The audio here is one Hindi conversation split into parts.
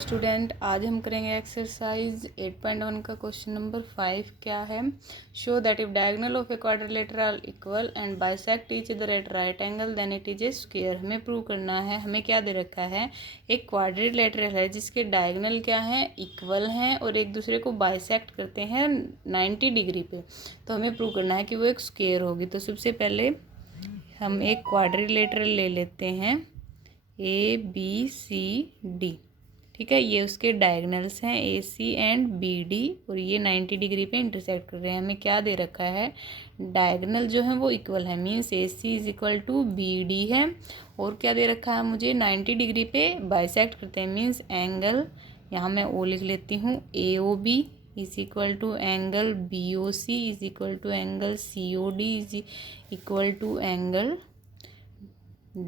स्टूडेंट, आज हम करेंगे एक्सरसाइज 8.1 का क्वेश्चन नंबर 5। क्या है? Show that if diagonal of a quadrilateral are equal and bisect each other at right angle then it is a square. हमें प्रूव करना है। हमें क्या दे रखा है? एक क्वाड्रिलेटरल है जिसके डायगोनल क्या है? इक्वल हैं और एक दूसरे को बाइसेक्ट करते हैं 90 डिग्री पे। तो हमें प्रूव करना है कि वो एक स्क्वायर होगी। तो सबसे पहले हम एक क्वाड्रिलेटरल ले लेते हैं ABCD। ठीक है, ये उसके डायगनल्स हैं AC एंड BD और ये 90 डिग्री पे इंटरसेक्ट कर रहे हैं। हमें क्या दे रखा है? डायगनल जो है वो इक्वल है, means AC is equal to BD है। और क्या दे रखा है मुझे? 90 डिग्री पे बाइसेक्ट करते हैं, मीन्स एंगल, यहाँ मैं O लिख लेती हूँ, AOB is equal to angle BOC is equal to angle COD is equal to angle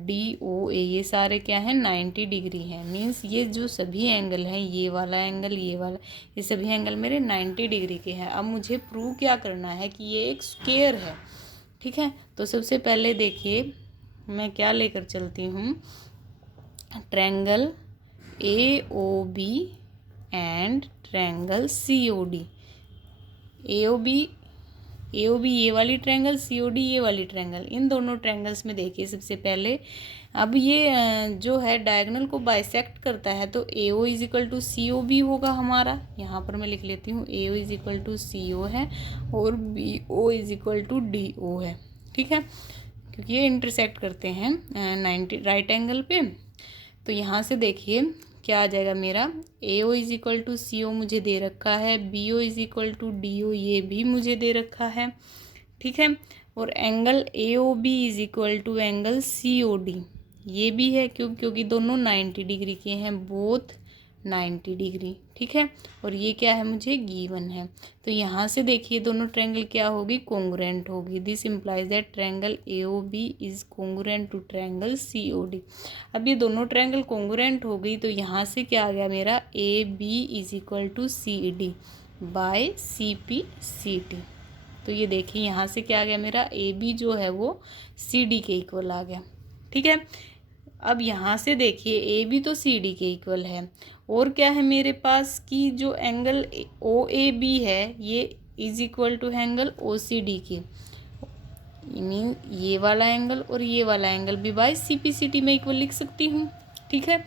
DOA। ये सारे क्या है? 90 डिग्री है। मीन्स ये जो सभी एंगल हैं, ये वाला एंगल, ये वाला, ये सभी एंगल मेरे 90 डिग्री के हैं। अब मुझे प्रूव क्या करना है कि ये एक स्क्वायर है। ठीक है, तो सबसे पहले देखिए मैं क्या लेकर चलती हूँ, triangle AOB and triangle COD। AOB ये वाली ट्रायंगल, COD ये वाली ट्रायंगल। इन दोनों ट्रायंगल्स में देखिए सबसे पहले, अब ये जो है डायगोनल को बाइसेक्ट करता है, तो AO is equal to COB होगा हमारा। यहाँ पर मैं लिख लेती हूँ AO is equal to CO है और BO is equal to DO है। ठीक है, क्योंकि ये इंटरसेक्ट करते हैं 90 राइट एंगल पे। तो यहाँ से देखिए क्या आ जाएगा मेरा? AO is equal to CO मुझे दे रखा है, BO is equal to DO ये भी मुझे दे रखा है। ठीक है, और angle AOB is equal to angle COD ये भी है, क्योंकि दोनों 90 डिग्री के हैं, बोथ 90 डिग्री। ठीक है, और ये क्या है? मुझे गिवन है। तो यहाँ से देखिए दोनों ट्रायंगल क्या होगी? कोंग्रुएंट होगी। This implies that triangle AOB is congruent to triangle COD। अब ये दोनों ट्रायंगल कोंग्रुएंट हो गई, तो यहाँ से क्या आ गया मेरा? AB is equal to CD by CP/CT। तो ये देखिए यहाँ से क्या आ गया मेरा? AB जो है वो CD के इक्वल आ गया। ठीक है, अब यहाँ से देखिए AB तो CD के इक्वल है, और क्या है मेरे पास कि जो एंगल OAB है ये is equal to angle OCD के। मीन ये वाला एंगल और ये वाला एंगल भी बाय CP/CT में इक्वल लिख सकती हूँ। ठीक है,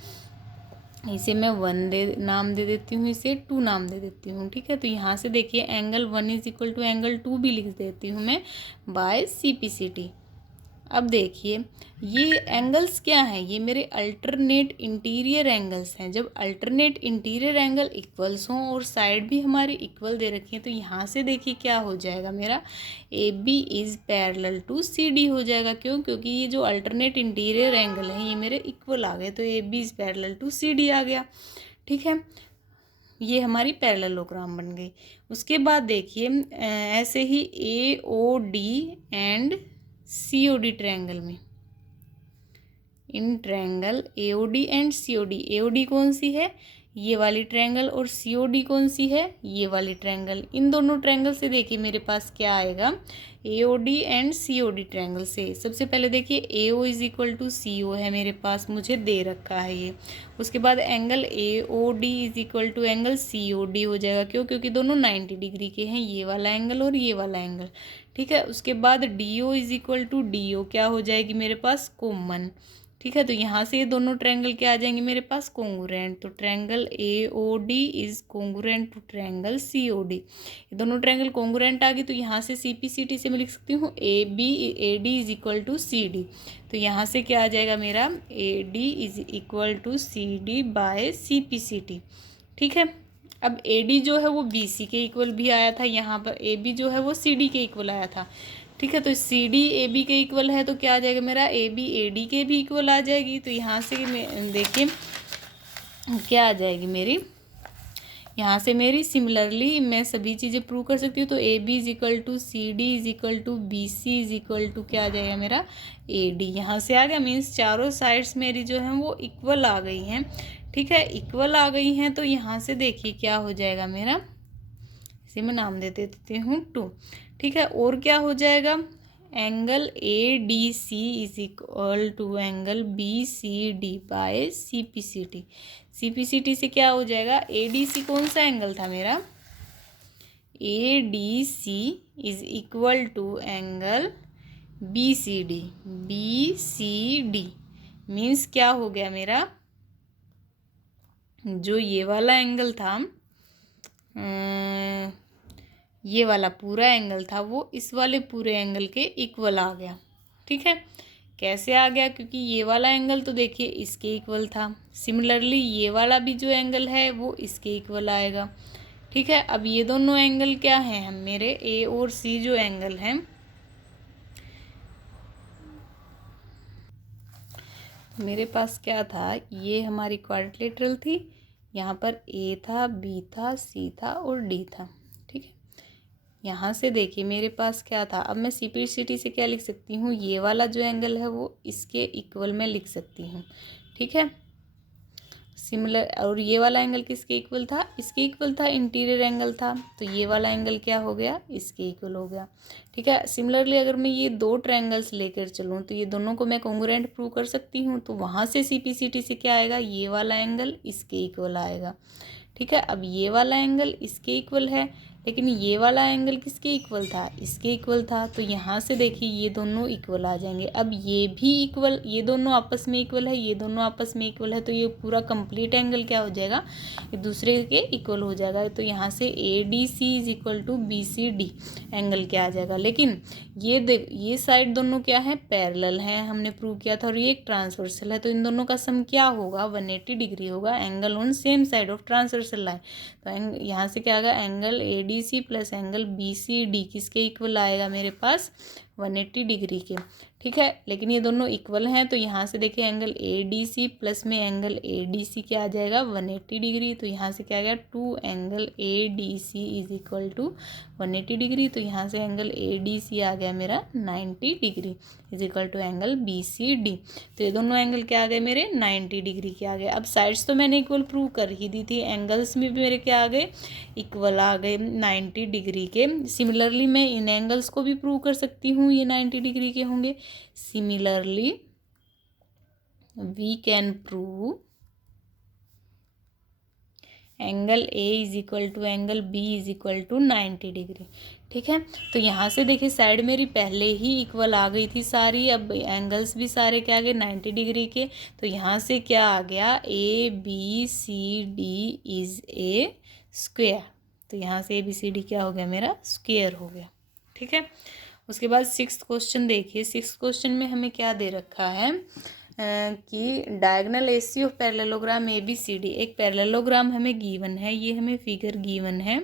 इसे मैं 1 नाम दे देती हूँ, इसे 2 नाम दे देती हूँ। ठीक है, तो यहाँ से देखिए angle 1 is equal to angle 2 भी लिख देती हूँ मैं बाय CP/CT। अब देखिए ये एंगल्स क्या हैं? ये मेरे अल्टरनेट इंटीरियर एंगल्स हैं। जब अल्टरनेट इंटीरियर एंगल इक्वल्स हों और साइड भी हमारी इक्वल दे रखी है, तो यहाँ से देखिए क्या हो जाएगा मेरा? AB is parallel to CD हो जाएगा। क्यों? क्योंकि ये जो अल्टरनेट इंटीरियर एंगल है ये मेरे इक्वल आ गए, तो AB is parallel to CD आ गया। ठीक है, ये हमारी पैरेललोग्राम बन गई। उसके बाद देखिए ऐसे ही AOD एंड COD ट्रायंगल में, in triangle AOD and COD, AOD कौन सी है? ये वाली ट्रायंगल, और COD कौन सी है? ये वाली ट्रायंगल। इन दोनों ट्रायंगल से देखिए मेरे पास क्या आएगा? AOD एंड COD ट्रायंगल से सबसे पहले देखिए AO is equal to CO है मेरे पास, मुझे दे रखा है ये। उसके बाद angle AOD is equal to angle COD हो जाएगा। क्यों? क्योंकि दोनों 90 डिग्री के हैं, ये वाला एंगल और ये वाला एंगल। ठीक है, उसके बाद DO is equal to DO क्या हो जाएगी मेरे पास? कॉमन। ठीक है, तो यहाँ से ये दोनों ट्रायंगल क्या आ जाएंगे मेरे पास? कोंग्रुएंट। तो triangle AOD is congruent to triangle COD। ये दोनों ट्रायंगल कोंग्रुएंट आ गई, तो यहाँ से CP/CT से मैं लिख सकती हूँ AD is equal to CD। तो यहाँ से क्या आ जाएगा मेरा? AD is equal to CD by CP/CT। ठीक है, अब AD जो है वो BC के इक्वल भी आया था, यहाँ पर AB जो है वो CD के इक्वल आया था। ठीक है, तो CD AB के इक्वल है, तो क्या आ जाएगा मेरा? AB AD के भी इक्वल आ जाएगी। तो यहाँ से देखिए क्या आ जाएगी मेरी? यहाँ से मेरी सिमिलरली मैं सभी चीज़ें प्रूव कर सकती हूँ। तो AB is equal to CD is equal to BC is equal to क्या आ जाएगा मेरा? AD। यहाँ से आ गया, मीन्स चारों साइड्स मेरी जो हैं वो इक्वल आ गई हैं। ठीक है, इक्वल आ गई हैं, तो यहाँ से देखिए क्या हो जाएगा मेरा? इसे मैं नाम दे देती हूँ 2। ठीक है, और क्या हो जाएगा? Angle A D C is equal to angle B C D by C P C T. C P C T से क्या हो जाएगा, ए डी सी कौन सा एंगल था मेरा, A D C is equal to angle B C D. B C D means क्या हो गया मेरा, जो ये वाला एंगल था, ये वाला पूरा एंगल था, वो इस वाले पूरे एंगल के इक्वल आ गया। ठीक है, कैसे आ गया, क्योंकि ये वाला एंगल तो देखिए इसके इक्वल था, सिमिलरली ये वाला भी जो एंगल है वो इसके इक्वल आएगा। ठीक है, अब ये दोनों एंगल क्या हैं, हम मेरे ए और सी जो एंगल हैं, मेरे पास क्या था, ये हमारी क्वाड्रिलेटरल थी, यहाँ पर ए था, बी था, सी था और डी था। ठीक है, यहाँ से देखिए मेरे पास क्या था, अब मैं सिम्प्लिसिटी से क्या लिख सकती हूँ, ये वाला जो एंगल है वो इसके इक्वल में लिख सकती हूँ। ठीक है, सिमिलर, और ये वाला एंगल किसके इक्वल था, इसके इक्वल था, इंटीरियर एंगल था, तो ये वाला एंगल क्या हो गया, इसके इक्वल हो गया। ठीक है, सिमिलरली अगर मैं ये दो ट्रायंगल्स लेकर चलूँ तो ये दोनों को मैं कॉन्ग्रुएंट प्रूव कर सकती हूँ, तो वहाँ से सीपीसीटी से क्या आएगा, ये वाला एंगल इसके इक्वल आएगा। ठीक है, अब ये वाला एंगल इसके इक्वल है, लेकिन ये वाला एंगल किसके इक्वल था, इसके इक्वल था, तो यहाँ से देखिए ये दोनों इक्वल आ जाएंगे। अब ये भी इक्वल, ये दोनों आपस में इक्वल है, ये दोनों आपस में इक्वल है, तो ये पूरा कंप्लीट एंगल क्या हो जाएगा, एक दूसरे के इक्वल हो जाएगा। तो यहाँ से A D C is equal to B C D angle क्या आ जाएगा। लेकिन ये साइड दोनों क्या है, पैरेलल हैं, हमने प्रूव किया था, और ये एक ट्रांसवर्सल है, तो इन दोनों का सम क्या होगा, 180 डिग्री होगा, angle on same side of transversal line. तो यहाँ से क्या आएगा, angle A D C plus angle B C D किसके इक्वल आएगा मेरे पास, 180 डिग्री के। ठीक है, लेकिन ये दोनों इक्वल हैं, तो यहाँ से देखिए angle A D C plus में एंगल ए डी सी क्या आ जाएगा, 180 डिग्री। तो यहाँ से क्या आ गया, 2 angle A D C is equal to 180 degree. तो यहाँ से एंगल ए डी सी आ गया मेरा 90 degree is equal to angle B C D. तो ये दोनों एंगल क्या आ गए मेरे, 90 डिग्री के आ गए। अब साइड्स तो मैंने इक्वल प्रूव कर ही दी थी, एंगल्स में भी मेरे क्या आ गए, इक्वल आ गए 90 डिग्री के। सिमिलरली मैं इन एंगल्स को भी प्रूव कर सकती हूँ, ये 90 डिग्री के होंगे। Similarly we can prove angle A is equal to angle B is equal to 90 degree. ठीक है, तो यहाँ से देखिए साइड मेरी पहले ही इक्वल आ गई थी सारी, अब एंगल्स भी सारे क्या आ गए 90 डिग्री के। तो यहाँ से क्या आ गया, A B C D is a square. तो यहाँ से ए बी सी डी क्या हो गया, मेरा स्क्वेयर हो गया। ठीक है, उसके बाद 6th क्वेश्चन देखिए। 6th क्वेश्चन में हमें क्या दे रखा है कि diagonal AC of parallelogram A B C D. एक पैरेललोग्राम हमें गिवन है, ये हमें फिगर गिवन है।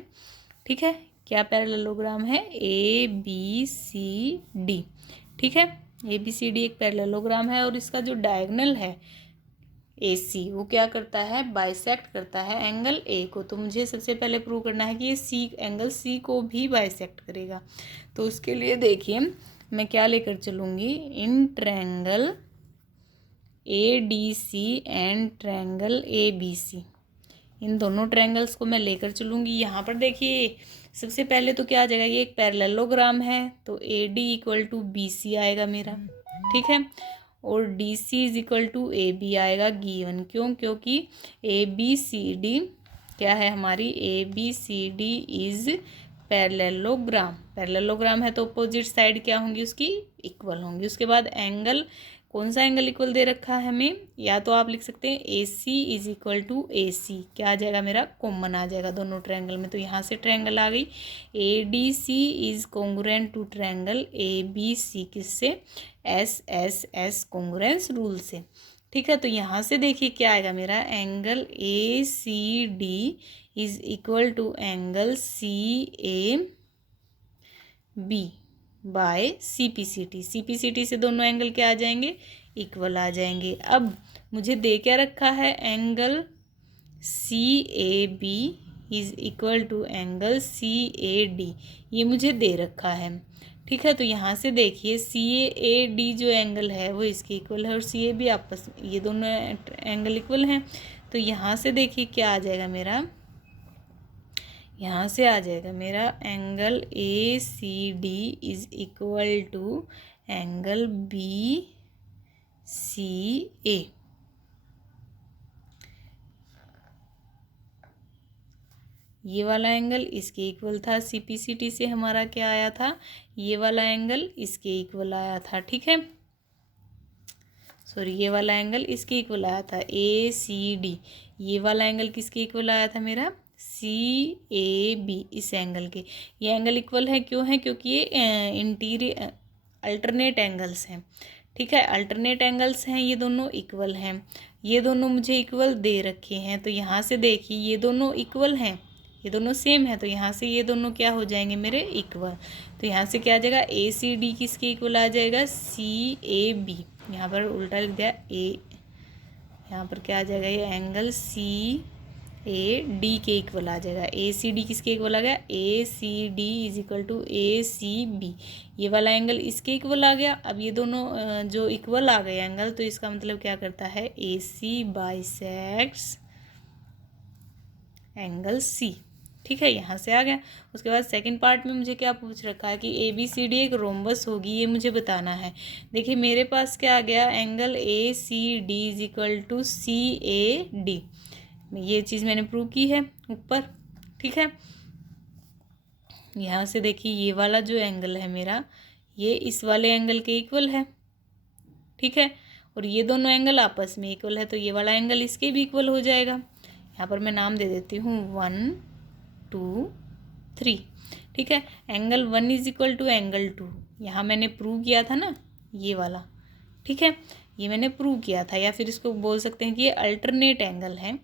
ठीक है, क्या पैरेललोग्राम है, ए बी सी डी। ठीक है, ए बी सी डी एक पैरेललोग्राम है, और इसका जो डायगोनल है ए सी वो क्या करता है, बाइसेक्ट करता है एंगल ए को। तो मुझे सबसे पहले प्रूव करना है कि ये सी एंगल सी को भी बाइसेक्ट करेगा। तो उसके लिए देखिए मैं क्या लेकर चलूँगी, in triangle A D C and triangle A B C, इन दोनों ट्रायंगल्स को मैं लेकर चलूँगी। यहाँ पर देखिए सबसे पहले तो क्या आ जाएगा, ये एक पैरेललोग्राम है, तो A D equal to B C आएगा मेरा। ठीक है, और D C is equal to A B आएगा गिवन। क्यों, क्योंकि ए बी सी डी क्या है हमारी, A B C D is parallelogram. Parallelogram है तो अपोजिट साइड क्या होंगी, उसकी इक्वल होंगी। उसके बाद एंगल, कौन सा एंगल इक्वल दे रखा है हमें, या तो आप लिख सकते हैं ए C is equal to A सी, क्या आ जाएगा मेरा, कॉमन आ जाएगा दोनों ट्रायंगल में। तो यहाँ से ट्रायंगल आ गई, A D C is congruent to triangle A B C, किससे, S S S congruence rule से। ठीक है, तो यहाँ से देखिए क्या आएगा मेरा, angle A C D is equal to angle C A B by C P C T. C P C T से दोनों एंगल क्या आ जाएंगे, इक्वल आ जाएंगे। अब मुझे दे क्या रखा है, angle C A B is equal to angle C A D, ये मुझे दे रखा है। ठीक है, तो यहाँ से देखिए सी ए डी जो एंगल है वो इसके इक्वल है, और सी ए बी आपस में, ये दोनों एंगल इक्वल हैं। तो यहाँ से देखिए क्या आ जाएगा मेरा, यहाँ से आ जाएगा मेरा angle A C D is equal to angle B C A. ये वाला एंगल इसके इक्वल था, सीपीसीटी से हमारा क्या आया था, ये वाला एंगल इसके इक्वल आया था। ठीक है, सॉरी, ये वाला एंगल इसके इक्वल आया था ए सी डी। ये वाला एंगल किसके इक्वल आया था मेरा, सी ए बी, इस एंगल के। ये एंगल इक्वल है, क्यों है, क्योंकि ये इंटीरियर अल्टरनेट एंगल्स हैं। ठीक है, अल्टरनेट एंगल्स हैं, ये दोनों इक्वल हैं, ये दोनों मुझे इक्वल दे रखे हैं। तो यहाँ से देखिए ये दोनों इक्वल हैं, ये दोनों सेम है, तो यहाँ से ये दोनों क्या हो जाएंगे मेरे, इक्वल। तो यहाँ से क्या आ जाएगा, ए सी डी किसके इक्वल आ जाएगा, सी ए बी। यहाँ पर उल्टा लिख दिया ए, यहाँ पर क्या आ जाएगा, ये एंगल सी ए डी के इक्वल आ जाएगा। ए सी डी किसके इक्वल आ गया, A C D is equal to A C B. ये वाला एंगल इसके इक्वल आ गया। अब ये दोनों जो इक्वल आ गए एंगल, तो इसका मतलब क्या करता है, ए सी बाइसेक्ट्स एंगल सी। ठीक है, यहाँ से आ गया। उसके बाद सेकंड पार्ट में मुझे क्या पूछ रखा है कि ए बी सी डी एक रोम्बस होगी, ये मुझे बताना है। देखिए मेरे पास क्या आ गया, angle A C D is equal to C A D. ये चीज़ मैंने प्रूव की है ऊपर। ठीक है, यहाँ से देखिए ये वाला जो एंगल है मेरा, ये इस वाले एंगल के इक्वल है। ठीक है, और ये दोनों एंगल आपस में इक्वल है, तो ये वाला एंगल इसके भी इक्वल हो जाएगा। यहाँ पर मैं नाम दे देती हूँ 1 2 3। ठीक है, angle 1 is equal to angle 2, यहाँ मैंने प्रूव किया था ना, ये वाला। ठीक है, ये मैंने प्रूव किया था, या फिर इसको बोल सकते हैं कि ये अल्टरनेट एंगल है,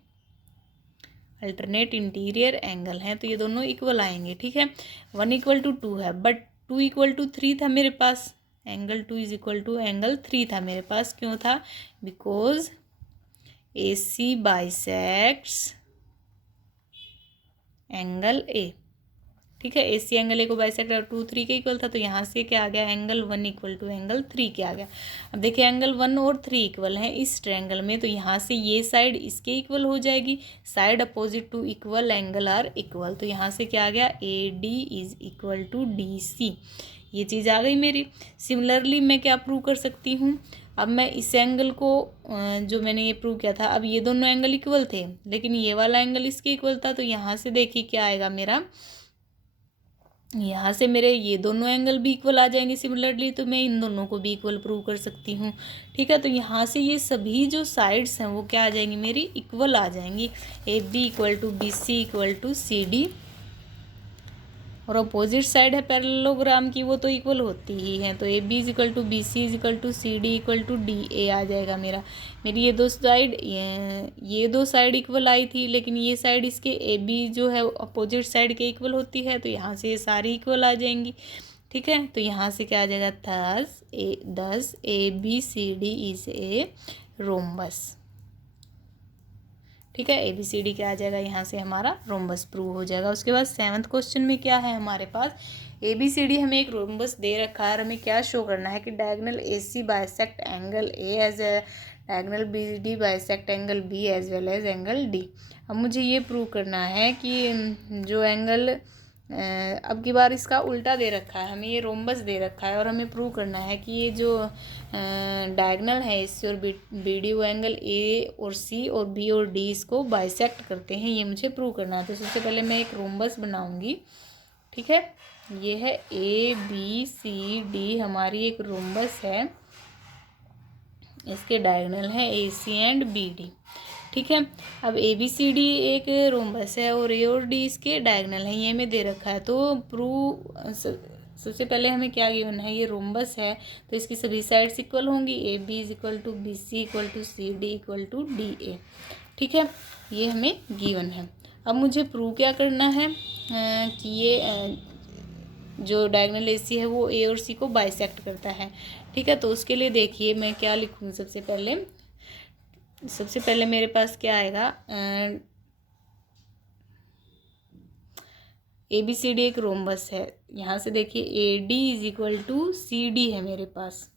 अल्टरनेट इंटीरियर एंगल है, तो ये दोनों इक्वल आएंगे। ठीक है, 1 इक्वल टू 2 है, बट 2 इक्वल टू 3 था मेरे पास, angle 2 is equal to angle 3 था मेरे पास। क्यों था, because A C bisects angle A. ठीक है, ए सी एंगल ए को बाइसेक्ट 2 3 के इक्वल था, तो यहाँ से क्या आ गया, एंगल 1 इक्वल टू एंगल 3 के आ गया। अब देखिए एंगल 1 और 3 इक्वल हैं इस ट्रायंगल में, तो यहाँ से ये साइड इसके इक्वल हो जाएगी, side opposite to equal angle are equal. तो यहाँ से क्या आ गया, A D is equal to D C. ये चीज़ आ गई मेरी। सिमिलरली मैं क्या प्रूव कर सकती हूँ, अब मैं इस एंगल को जो मैंने ये प्रूव किया था, अब ये दोनों एंगल इक्वल थे, लेकिन ये वाला एंगल इसके इक्वल था, तो यहाँ से देखिए क्या आएगा मेरा, यहाँ से मेरे ये दोनों एंगल भी इक्वल आ जाएंगे सिमिलरली, तो मैं इन दोनों को भी इक्वल प्रूव कर सकती हूँ। ठीक है, तो यहाँ से ये सभी जो साइड्स हैं वो क्या आ जाएंगी मेरी, इक्वल आ जाएंगी। A B equal to B C equal to C D, और अपोजिट साइड है पैरेललोग्राम की, वो तो इक्वल होती ही है, तो A B is equal to B C is equal to C D equal to D A आ जाएगा मेरा। मेरी ये दो साइड इक्वल आई थी, लेकिन ये साइड इसके ए बी जो है अपोजिट साइड के इक्वल होती है, तो यहाँ से ये सारी इक्वल आ जाएंगी। ठीक है, तो यहाँ से क्या आ जाएगा, thus A B C D is a rhombus. ठीक है, ए बी सी डी क्या आ जाएगा, यहाँ से हमारा रोम्बस प्रूव हो जाएगा। उसके बाद 7th क्वेश्चन में क्या है हमारे पास, ए बी सी डी हमें एक रोम्बस दे रखा है, और हमें क्या शो करना है कि diagonal A C bisect angle A as a diagonal B D bisect angle B as well as angle D. अब मुझे ये प्रूव करना है कि जो एंगल अब की बार इसका उल्टा दे रखा है, हमें ये रोम्बस दे रखा है, और हमें प्रूव करना है कि ये जो डायगोनल है इससे और बी डी, वो एंगल ए और सी और बी और डी इसको बाइसेक्ट करते हैं, ये मुझे प्रूव करना है। तो सबसे पहले मैं एक रोम्बस बनाऊंगी। ठीक है, ये है ए बी सी डी, हमारी एक रोम्बस है, इसके डायगोनल है ए सी एंड बी डी। ठीक है, अब ए बी सी डी एक रोम्बस है और ए और डी इसके डायगोनल है, ये हमें दे रखा है। तो प्रूव सबसे पहले हमें क्या गिवन है, ये रोम्बस है, तो इसकी सभी साइड्स इक्वल होंगी, A B is equal to B C equal to C D equal to D A. ठीक है, ये हमें गिवन है। अब मुझे प्रूव क्या करना है कि ये जो डायगोनल ए सी है वो ए और सी को बाइसेक्ट करता है। ठीक है, तो उसके लिए देखिए मैं क्या लिखूँ, सबसे पहले मेरे पास क्या आएगा, ए बी सी डी एक रोम्बस है, यहाँ से देखिए A D is equal to C D है मेरे पास,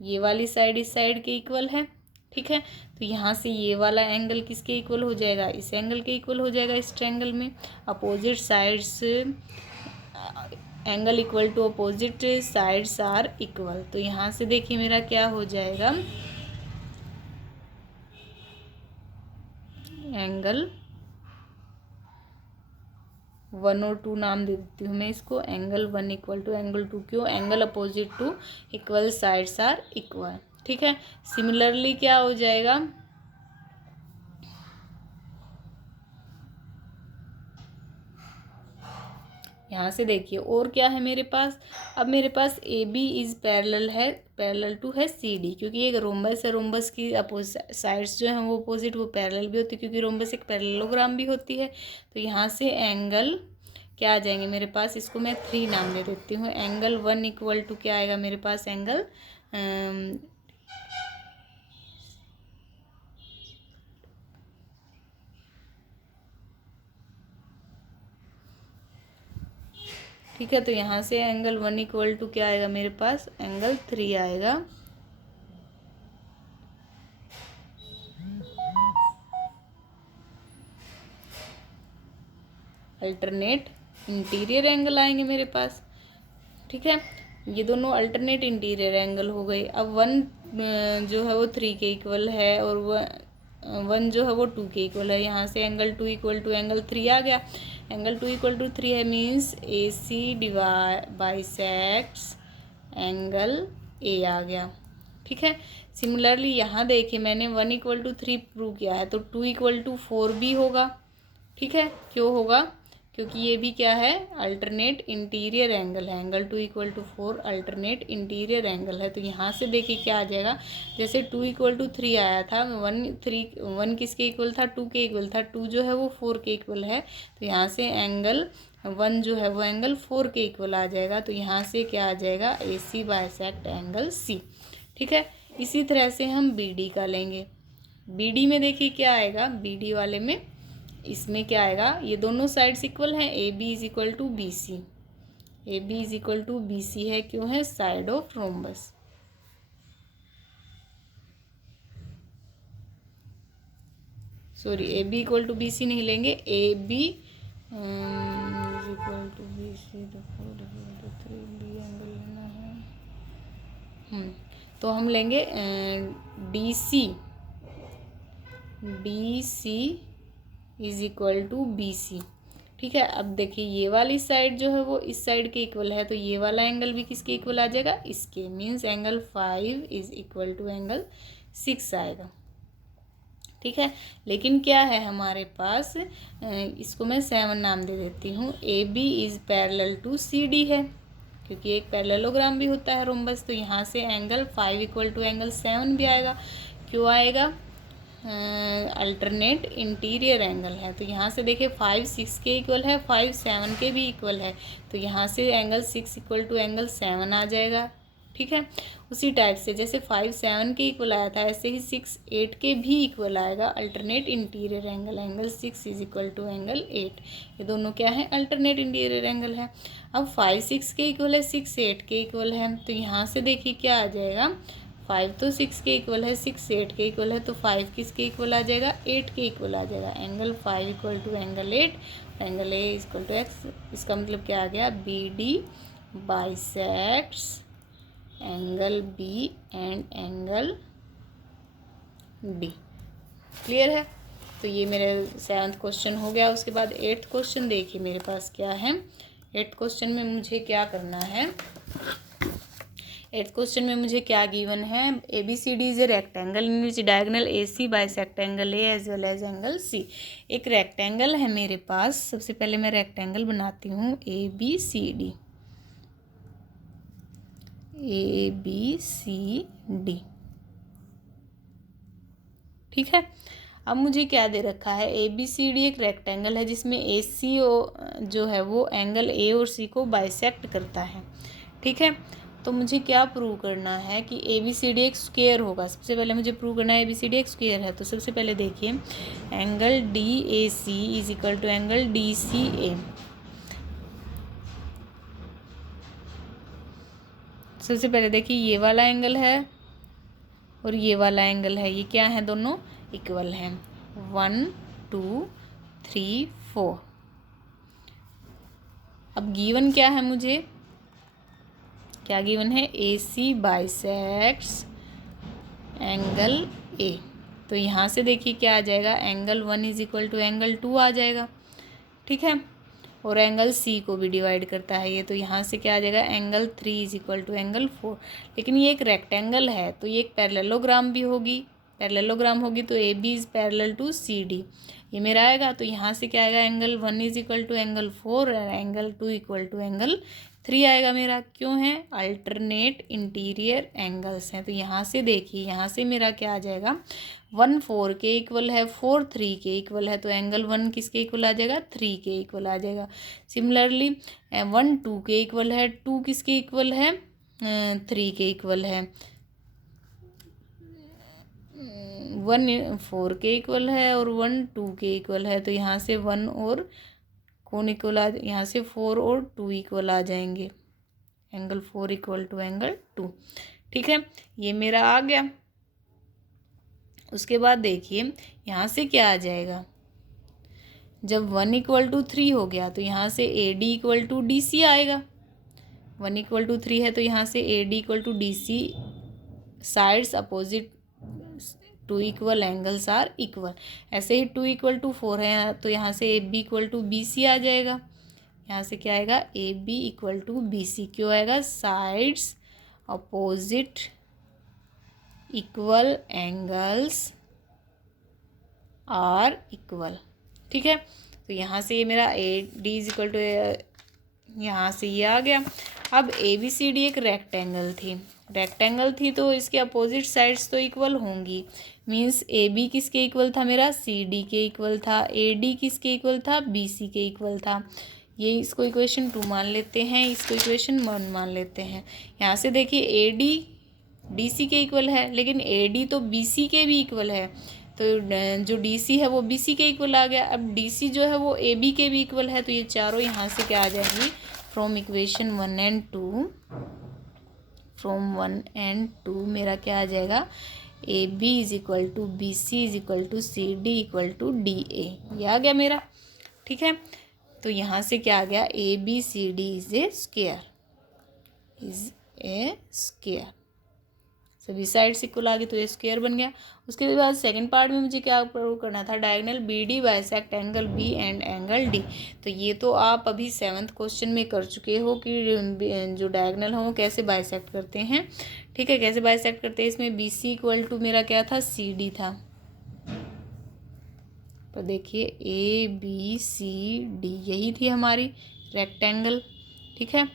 ये वाली साइड इस साइड के इक्वल है। ठीक है। तो यहाँ से ये वाला एंगल किसके इक्वल हो जाएगा, इस एंगल के इक्वल हो जाएगा इस ट्रायंगल में। Opposite sides angle equal to opposite sides are equal. तो यहाँ से देखिए मेरा क्या हो जाएगा, एंगल 1 और 2 नाम दे देती हूँ मैं इसको। एंगल 1 इक्वल टू एंगल 2, क्यों, angle opposite to equal sides are equal. ठीक है। सिमिलरली क्या हो जाएगा, यहाँ से देखिए और क्या है मेरे पास, अब मेरे पास ए बी इज पैरेलल है, पैरेलल टू है सी डी, क्योंकि एक रोम्बस है, रोम्बस की अपोजिट साइड्स जो हैं वो अपोजिट वो पैरेलल भी होती है, क्योंकि रोम्बस एक पैरेललोग्राम भी होती है। तो यहाँ से एंगल क्या आ जाएंगे मेरे पास, इसको मैं 3 नाम दे देती हूँ। एंगल 1 इक्वल टू क्या आएगा मेरे पास, एंगल ठीक है। तो यहाँ से एंगल 1 इक्वल टू क्या आएगा मेरे पास, एंगल 3 आएगा। अल्टरनेट इंटीरियर एंगल आएंगे मेरे पास। ठीक है, ये दोनों अल्टरनेट इंटीरियर एंगल हो गए। अब 1 जो है वो 3 के इक्वल है और 1 जो है वो 2 के इक्वल है। यहाँ से एंगल 2 इक्वल टू एंगल 3 आ गया। एंगल 2 इक्वल टू 3 है means A C bisects angle A आ गया। ठीक है। सिमिलरली यहाँ देखिए मैंने 1 इक्वल टू 3 प्रूव किया है, तो 2 इक्वल टू 4 भी होगा। ठीक है, क्यों होगा, क्योंकि ये भी क्या है, अल्टरनेट इंटीरियर एंगल है। Angle 2 equal to 4 alternate interior angle है। तो यहाँ से देखिए क्या आ जाएगा, जैसे 2 इक्वल टू 3 आया था, 1 किसके इक्वल था, 2 के इक्वल था, 2 जो है वो 4 के इक्वल है। तो यहाँ से एंगल 1 जो है वो एंगल 4 के इक्वल आ जाएगा। तो यहाँ से क्या आ जाएगा, A C bisect angle C. ठीक है। इसी तरह से हम बी डी का लेंगे। बी डी में देखिए क्या आएगा, बी डी वाले में इसमें क्या आएगा, ये दोनों साइड्स इक्वल हैं, A B is equal to B C. A B is equal to B C है, क्यों है, side of rhombus. Sorry, A B equal to B C नहीं लेंगे, A B is equal to B C, 3 angle लेना है। तो हम लेंगे D C, D C is equal to B C. ठीक है। अब देखिए ये वाली साइड जो है वो इस साइड के इक्वल है, तो ये वाला एंगल भी किसके इक्वल आ जाएगा, इसके, means angle 5 is equal to angle 6 आएगा। ठीक है। लेकिन क्या है हमारे पास, इसको मैं 7 नाम दे देती हूँ। A B is parallel to C D है, क्योंकि एक पैरेललोग्राम भी होता है रोम्बस। तो यहाँ से एंगल 5 इक्वल टू एंगल 7 भी आएगा। क्यों आएगा, अल्टरनेट इंटीरियर एंगल है। तो यहाँ से देखिए 5 6 के इक्वल है, 5 7 के भी इक्वल है। तो यहाँ से एंगल 6 इक्वल टू एंगल 7 आ जाएगा। ठीक है। उसी टाइप से जैसे 5 7 के इक्वल आया था, ऐसे ही 6 8 के भी इक्वल आएगा। Alternate interior angle, angle 6 is equal to angle 8। ये दोनों क्या है, अल्टरनेट इंटीरियर एंगल है। अब 5 6 के इक्वल है, 6 8 के इक्वल है। तो यहाँ से देखिए क्या आ जाएगा, 5 तो 6 के इक्वल है, 6 8 के इक्वल है, तो 5 किसके इक्वल आ जाएगा, 8 के इक्वल आ जाएगा। Angle 5 equal to angle 8, angle A equal to X. इसका मतलब क्या आ गया, B D bisects angle B and angle D. Clear है। तो ये मेरे 7th क्वेश्चन हो गया। उसके बाद 8th क्वेश्चन देखिए मेरे पास क्या है। 8th क्वेश्चन में मुझे क्या करना है, 8th क्वेश्चन में मुझे क्या गिवन है, A B C D is a rectangle in which diagonal A C bisect angle A as well as angle C. एक रेक्टेंगल है मेरे पास। सबसे पहले मैं रेक्टेंगल बनाती हूँ, A B C D, A B C D. ठीक है। अब मुझे क्या दे रखा है, ए बी सी डी एक रेक्टेंगल है जिसमें ए सी जो है वो एंगल ए और सी को बाइसेक्ट करता है। ठीक है। तो मुझे क्या प्रूव करना है कि ए बी सी डी एक स्क्वायर होगा। सबसे पहले मुझे प्रूव करना है ए बी सी डी एक स्क्वायर है। तो सबसे पहले देखिए angle D A C is equal to angle D C A. सबसे पहले देखिए ये वाला एंगल है और ये वाला एंगल है, ये क्या है, दोनों इक्वल हैं। 1 2 3 4। अब गिवन क्या है, मुझे क्या गिवन है, AC बाइसेक्ट्स एंगल A। तो यहाँ से देखिए क्या आ जाएगा, angle 1 is equal to angle 2 आ जाएगा, ठीक है। और एंगल C को भी डिवाइड करता है ये, तो यहाँ से क्या आ जाएगा, angle 3 is equal to angle 4। लेकिन ये एक रेक्टेंगल है तो ये एक पैरेललोग्राम भी होगी, पैरेललोग्राम होगी तो AB is parallel to CD, ये मेरा आएगा। तो यहाँ से क्या आएगा, angle 1 is equal to angle 4 और एंगल 2 इक्वल टू एंगल 3 आएगा मेरा। क्यों है, अल्टरनेट इंटीरियर एंगल्स हैं। तो यहाँ से देखिए, यहाँ से मेरा क्या आ जाएगा, 1 4 के इक्वल है, 4 3 के इक्वल है, तो एंगल 1 किसके इक्वल आ जाएगा, 3 के इक्वल आ जाएगा। सिमिलरली 1 2 के इक्वल है, 2 किसके इक्वल है, 3 के इक्वल है। 1 4 के इक्वल है और 1 2 के इक्वल है, तो यहाँ से 1 और कौन इक्वल आ, यहाँ से 4 और 2 इक्वल आ जाएंगे, एंगल 4 इक्वल टू एंगल 2, ठीक है। ये मेरा आ गया। उसके बाद देखिए यहाँ से क्या आ जाएगा, जब 1 इक्वल टू 3 हो गया तो यहाँ से AD इक्वल टू DC आएगा। 1 इक्वल टू 3 है तो यहाँ से AD equal to DC, sides opposite, 2 equal angles are equal. ऐसे ही 2 इक्वल टू 4 है तो यहाँ से AB इक्वल टू BC आ जाएगा। यहाँ से क्या आएगा, AB इक्वल टू BC, क्यों आएगा, sides opposite equal angles are equal, ठीक है। तो यहाँ से ये मेरा AD इज इक्वल टू, यहाँ से ये आ गया। अब ABCD एक रेक्टेंगल थी तो इसके अपोजिट साइड्स तो इक्वल होंगी। मीन्स AB किसके इक्वल था मेरा, CD के इक्वल था। AD किसके इक्वल था, BC के इक्वल था। ये इसको इक्वेशन 2 मान लेते हैं, इसको इक्वेशन 1 मान लेते हैं। यहाँ से देखिए AD DC के इक्वल है, लेकिन AD तो BC के भी इक्वल है, तो जो DC है वो BC के इक्वल आ गया। अब DC जो है वो AB के भी इक्वल है, तो ये चारों यहाँ से क्या आ जाएंगी, from equation 1 and 2, from 1 and 2 मेरा क्या आ जाएगा, AB is equal to BC is equal to CD equal to DA, ये आ गया मेरा, ठीक है। तो यहाँ से क्या आ गया, ABCD इज ए स्क्वायर, सभी साइड्स इक्वल आ गई तो ये स्क्वायर बन गया। उसके बाद सेकंड पार्ट में मुझे क्या प्रूव करना था, diagonal BD bisect angle B and angle D। तो ये तो आप अभी 7th क्वेश्चन में कर चुके हो कि जो डायगोनल हो कैसे बाइसेक्ट करते हैं, ठीक है, कैसे बाइसेक्ट करते हैं। इसमें BC इक्वल टू मेरा क्या था, CD था। तो देखिए ABCD यही थी हमारी रेक्टेंगल, ठीक है।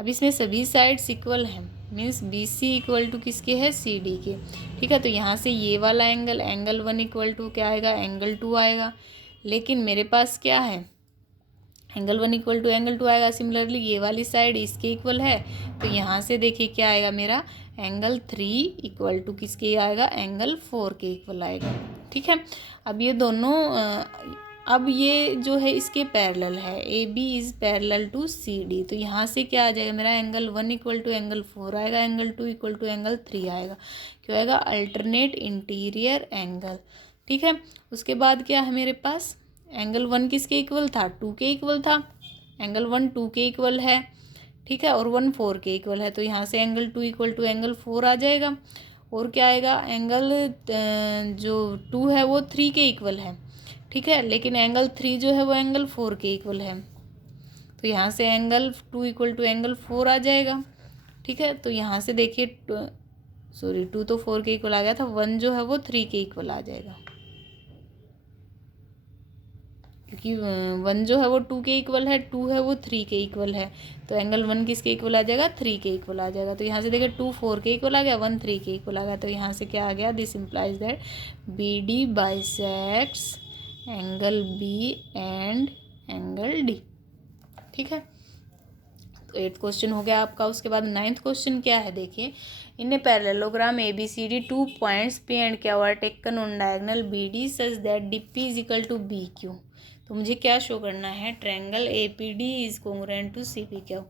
अब इसमें सभी साइड्स इक्वल हैं, मीन्स BC इक्वल टू किसके है, CD के, ठीक है। तो यहाँ से ये वाला एंगल 1 इक्वल टू क्या आएगा, एंगल 2 आएगा। लेकिन मेरे पास क्या है, एंगल 1 इक्वल टू एंगल 2 आएगा। सिमिलरली ये वाली साइड इसके इक्वल है, तो यहाँ से देखिए क्या आएगा मेरा, एंगल 3 इक्वल टू किसके आएगा, एंगल 4 के इक्वल आएगा, ठीक है। अब ये दोनों अब ये जो है इसके पैरेलल है, AB is parallel to CD। तो यहाँ से क्या आ जाएगा मेरा, एंगल 1 इक्वल टू एंगल 4 आएगा, एंगल 2 इक्वल टू एंगल 3 आएगा। क्यों आएगा, अल्टरनेट इंटीरियर एंगल, ठीक है। उसके बाद क्या है मेरे पास, एंगल 1 किसके इक्वल था, 2 के इक्वल था। एंगल 1 2 के इक्वल है, ठीक है, और 1 4 के इक्वल है, तो यहाँ से एंगल 2 इक्वल टू एंगल 4 आ जाएगा। और क्या आएगा, एंगल जो 2 है वो 3 के इक्वल है, ठीक है, लेकिन एंगल 3 जो है वो एंगल 4 के इक्वल है, तो यहाँ से एंगल 2 इक्वल टू एंगल 4 आ जाएगा, ठीक है। तो यहाँ से देखिए 2 तो 4 के इक्वल आ गया था, 1 जो है वो 3 के इक्वल आ जाएगा, क्योंकि 1 जो है वो 2 के इक्वल है, 2 है वो 3 के इक्वल है, तो एंगल 1 किसके इक्वल आ जाएगा, 3 के इक्वल आ जाएगा। तो यहाँ से देखिए 2 4 के इक्वल आ गया, 1 3 के इक्वल आ गया, तो यहाँ से क्या आ गया, this implies that BD bisects angle B and angle D, ठीक है। तो 8th क्वेश्चन हो गया आपका। उसके बाद 9th क्वेश्चन क्या है, देखिए, in a parallelogram ABCD 2 points P and Q are taken on diagonal BD such that DP is equal to BQ। तो मुझे क्या शो करना है, triangle APD is congruent to CPQ।